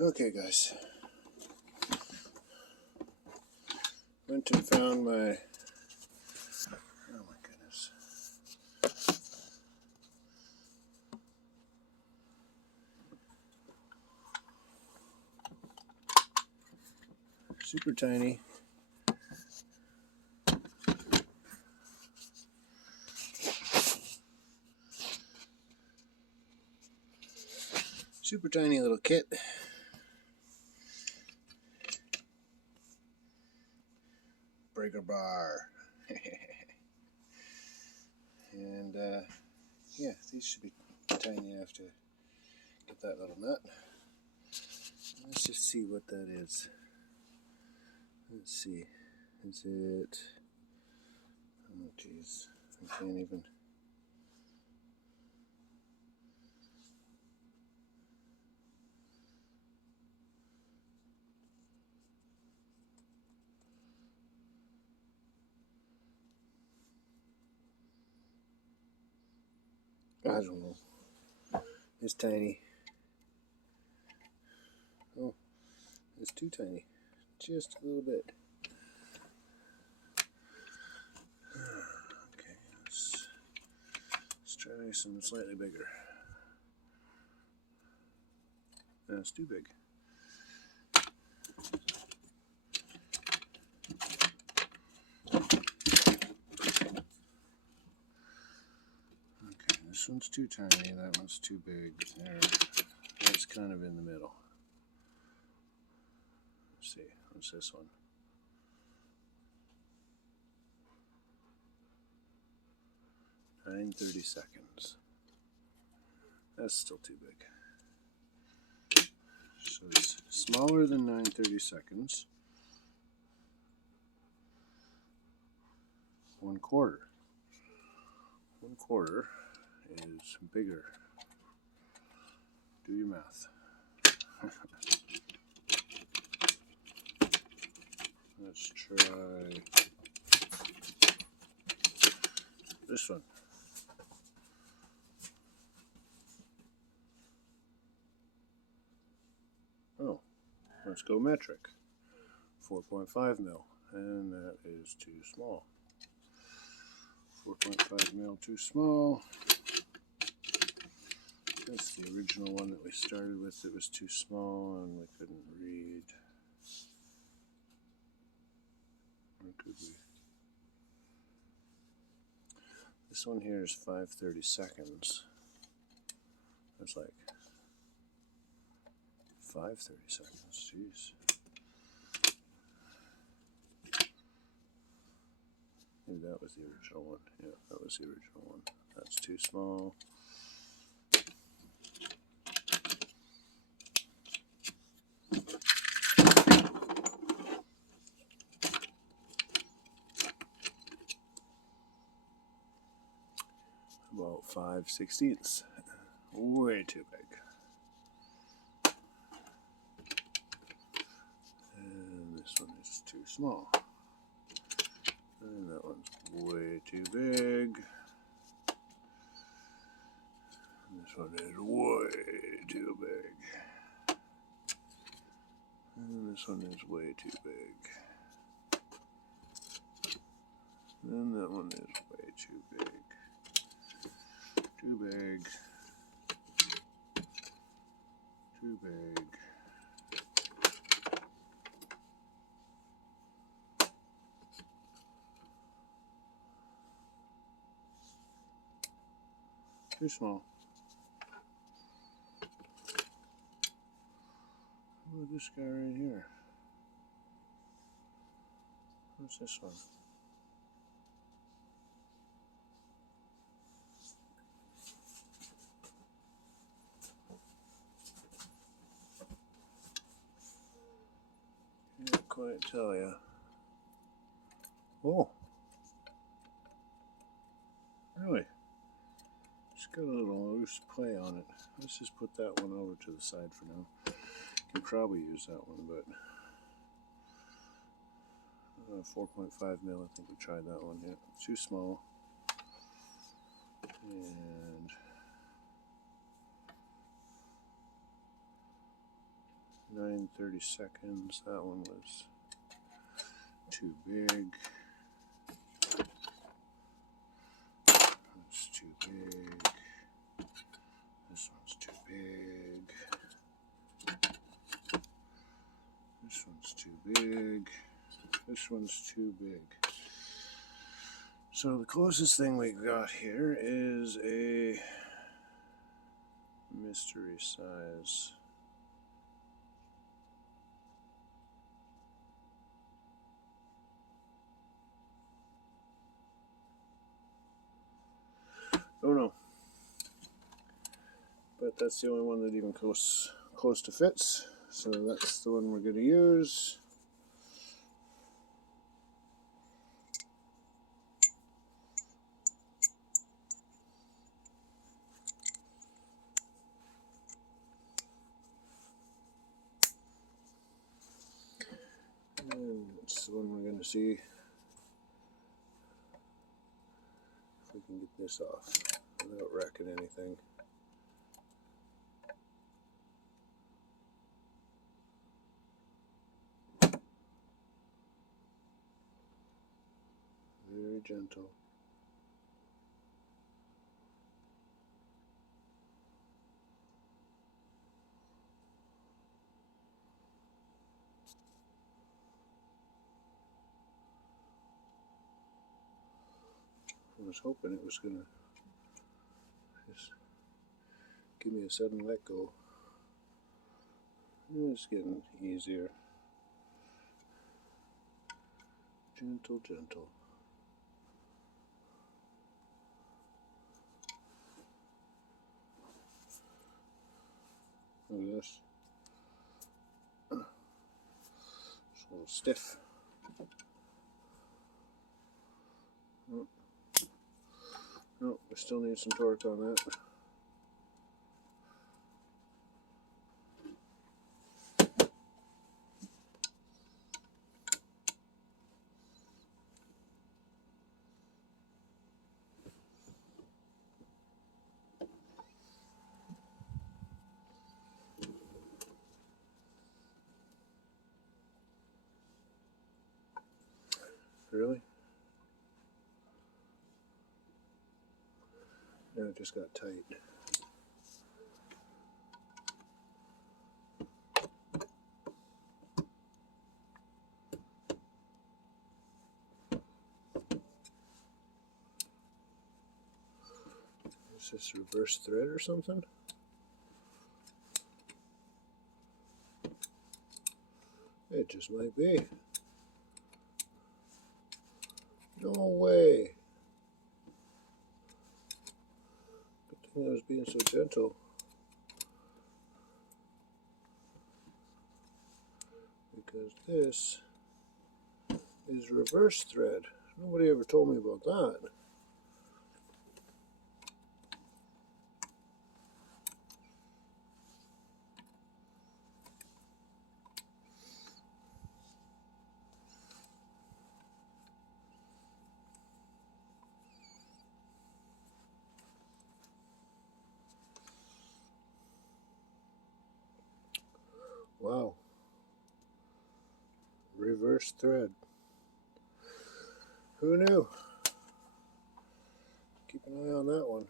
Okay, guys. Went and found my. Oh my goodness. Super tiny. Super tiny little kit. Breaker bar. And yeah, these should be tiny enough to get that little nut. Let's just see what that is. Let's see. Is it? Oh jeez, I can't even. I don't know. It's tiny. Oh, it's too tiny. Just a little bit. Okay, let's try some slightly bigger. That's too big. Okay, this one's too tiny, that one's too big. There, that's kind of in the middle. Let's see, what's this one? $9.30. That's still too big. So it's smaller than 9/32. 1/4. 1/4 is bigger. Do your math. Let's try this one. Oh, let's go metric. 4.5 mil, and that is too small. 4.5 mil too small. That's the original one that we started with. It was too small and we couldn't read. Or could we? This one here is 5/32. That's like 5/32. Jeez. Maybe that was the original one. Yeah, that was the original one. That's too small. About 5/16. Way too big. And this one is too small. And that one's way too big. And this one is way too big. And this one is way too big. And that one is way too big. Too big. Too big. Too small. What about this guy right here? What's this one? Can't quite tell ya. Oh. Really? It's got a little loose play on it. Let's just put that one over to the side for now. Can probably use that one, but 4.5 mil. I think we tried that one. Yeah, too small. And 9/32. That one was too big. That's too big. This one's too big. This one's too big. This one's too big. So the closest thing we got here is a mystery size. Oh no. But that's the only one that even close to fits. So that's the one we're going to use. And that's the one we're going to see if we can get this off without wrecking anything. Very gentle. I was hoping it was going to just give me a sudden let go. It's getting easier. Gentle, gentle. Look at this. It's a little stiff. Oh. No, we still need some torque on that. Really? Now it just got tight. Is this reverse thread or something? It just might be. No way. Good thing I was being so gentle. Because this is reverse thread. Nobody ever told me about that. Wow. Reverse thread. Who knew? Keep an eye on that one.